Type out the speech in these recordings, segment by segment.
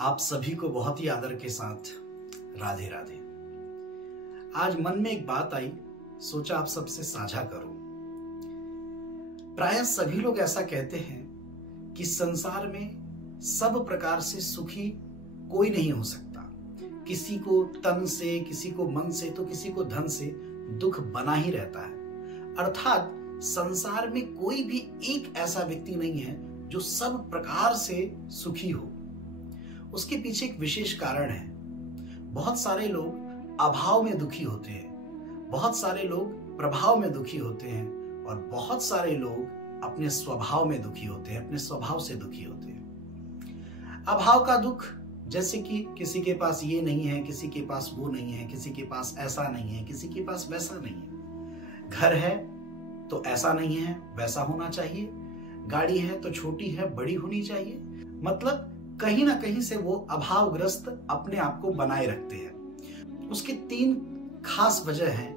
आप सभी को बहुत ही आदर के साथ राधे राधे। आज मन में एक बात आई, सोचा आप सबसे साझा करूं। प्रायः सभी लोग ऐसा कहते हैं कि संसार में सब प्रकार से सुखी कोई नहीं हो सकता। किसी को तन से, किसी को मन से, तो किसी को धन से दुख बना ही रहता है। अर्थात संसार में कोई भी एक ऐसा व्यक्ति नहीं है जो सब प्रकार से सुखी हो। उसके पीछे एक विशेष कारण है। बहुत सारे लोग अभाव में दुखी होते हैं, बहुत सारे लोग प्रभाव में दुखी होते हैं और बहुत सारे लोग अपने स्वभाव में दुखी होते हैं, अपने स्वभाव से दुखी होते हैं। अभाव का दुख, जैसे कि किसी के पास ये नहीं है, किसी के पास वो नहीं है, किसी के पास ऐसा नहीं है, किसी के पास वैसा नहीं है। घर है तो ऐसा नहीं है, वैसा होना चाहिए। गाड़ी है तो छोटी है, बड़ी होनी चाहिए। मतलब कहीं ना कहीं से वो अभावग्रस्त अपने आप को बनाए रखते हैं। उसके तीन खास वजह हैं,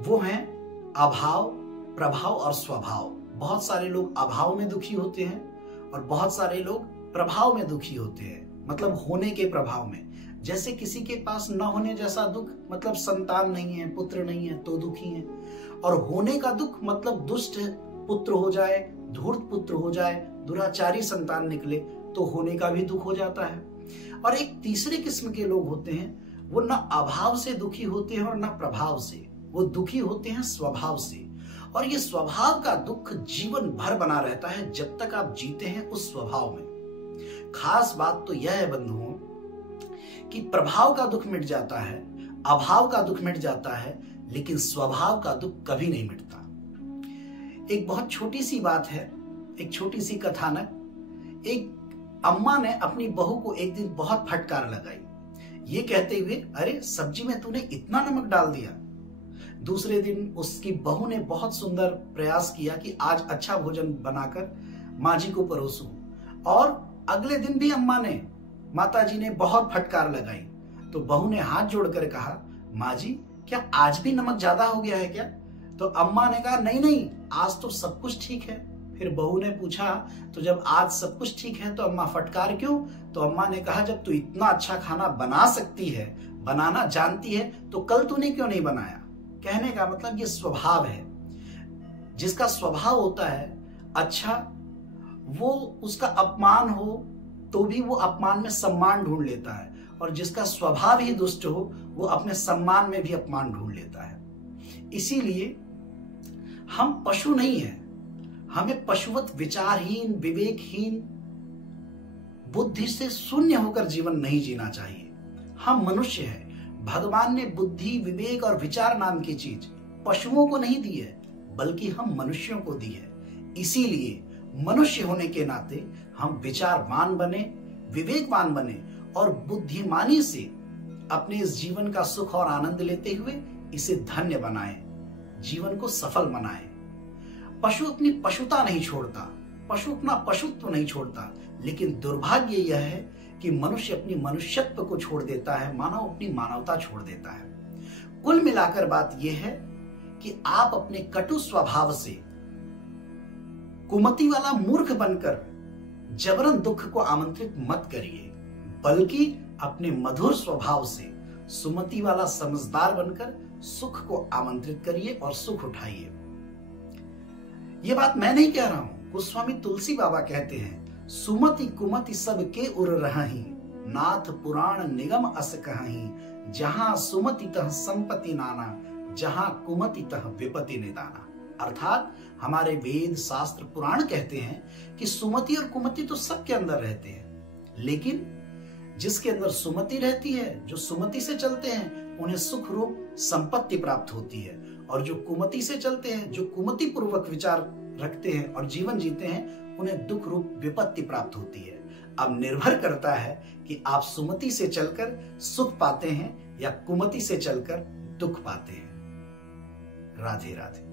वो हैं अभाव, प्रभाव और स्वभाव। बहुत सारे लोग अभाव में दुखी होते हैं और बहुत सारे लोग प्रभाव में दुखी होते हैं, मतलब होने के प्रभाव में। जैसे किसी के पास न होने जैसा दुख, मतलब संतान नहीं है, पुत्र नहीं है तो दुखी है। और होने का दुख मतलब दुष्ट पुत्र हो जाए, धूर्त पुत्र हो जाए, दुराचारी संतान निकले तो होने का भी दुख हो जाता है। और एक तीसरे किस्म के लोग होते हैं, वो ना अभाव से दुखी होते हैं और ना प्रभाव से, वो दुखी होते हैं स्वभाव से। और ये स्वभाव का दुख जीवन भर बना रहता है जब तक आप जीते हैं उस स्वभाव में। खास बात तो यह है बंधुओं कि प्रभाव का दुख मिट जाता है, अभाव का दुख मिट जाता है, लेकिन स्वभाव का दुख कभी नहीं मिटता। एक बहुत छोटी सी बात है, एक छोटी सी कथानक। एक अम्मा ने अपनी बहू को एक दिन बहुत फटकार लगाई, ये कहते हुए, अरे सब्जी में तूने इतना नमक डाल दिया। दूसरे दिन उसकी बहू ने बहुत सुंदर प्रयास किया कि आज अच्छा भोजन बनाकर माँ जी को परोसूं। और अगले दिन भी अम्मा ने, माता जी ने बहुत फटकार लगाई। तो बहू ने हाथ जोड़कर कहा, माँ जी क्या आज भी नमक ज्यादा हो गया है क्या? तो अम्मा ने कहा, नहीं नहीं, आज तो सब कुछ ठीक है। फिर बहू ने पूछा, तो जब आज सब कुछ ठीक है तो अम्मा फटकार क्यों? तो अम्मा ने कहा, जब तू इतना अच्छा खाना बना सकती है, बनाना जानती है, तो कल तूने क्यों नहीं बनाया? कहने का मतलब ये स्वभाव है। जिसका स्वभाव होता है अच्छा, वो उसका अपमान हो तो भी वो अपमान में सम्मान ढूंढ लेता है, और जिसका स्वभाव ही दुष्ट हो वो अपने सम्मान में भी अपमान ढूंढ लेता है। इसीलिए हम पशु नहीं हैं। हमें पशुवत विचारहीन, विवेकहीन, बुद्धि से शून्य होकर जीवन नहीं जीना चाहिए। हम मनुष्य हैं। भगवान ने बुद्धि, विवेक और विचार नाम की चीज पशुओं को नहीं दी है, बल्कि हम मनुष्यों को दी है। इसीलिए मनुष्य होने के नाते हम विचारवान बने, विवेकवान बने और बुद्धिमानी से अपने इस जीवन का सुख और आनंद लेते हुए इसे धन्य बनाएं, जीवन को सफल बनाएं। पशु अपनी पशुता नहीं छोड़ता, पशु अपना पशुत्व नहीं छोड़ता, लेकिन दुर्भाग्य यह है कि मनुष्य अपनी मनुष्यत्व को छोड़ देता है, मानव अपनी मानवता छोड़ देता है। कुल मिलाकर बात यह है कि आप अपने कटु स्वभाव से कुमति वाला मूर्ख बनकर जबरन दुख को आमंत्रित मत करिए, बल्कि अपने मधुर स्वभाव से सुमति वाला समझदार बनकर सुख को आमंत्रित करिए और सुख उठाइए। ये बात मैं नहीं कह रहा हूं, गोस्वामी तुलसी बाबा कहते हैं, सुमति कुमति सब के उर रही, नाथ पुराण निगम अस कहहीं, जहां सुमति तह संपत्ति नाना, जहां कुमति तह विपत्ति निदाना। अर्थात हमारे वेद, शास्त्र, पुराण कहते हैं कि सुमति और कुमति तो सबके अंदर रहते हैं, लेकिन जिसके अंदर सुमति रहती है, जो सुमति से चलते हैं, उन्हें सुख रूप संपत्ति प्राप्त होती है, और जो कुमति से चलते हैं, जो कुमति पूर्वक विचार रखते हैं और जीवन जीते हैं, उन्हें दुख रूप विपत्ति प्राप्त होती है। अब निर्भर करता है कि आप सुमति से चलकर सुख पाते हैं या कुमति से चलकर दुख पाते हैं। राधे राधे।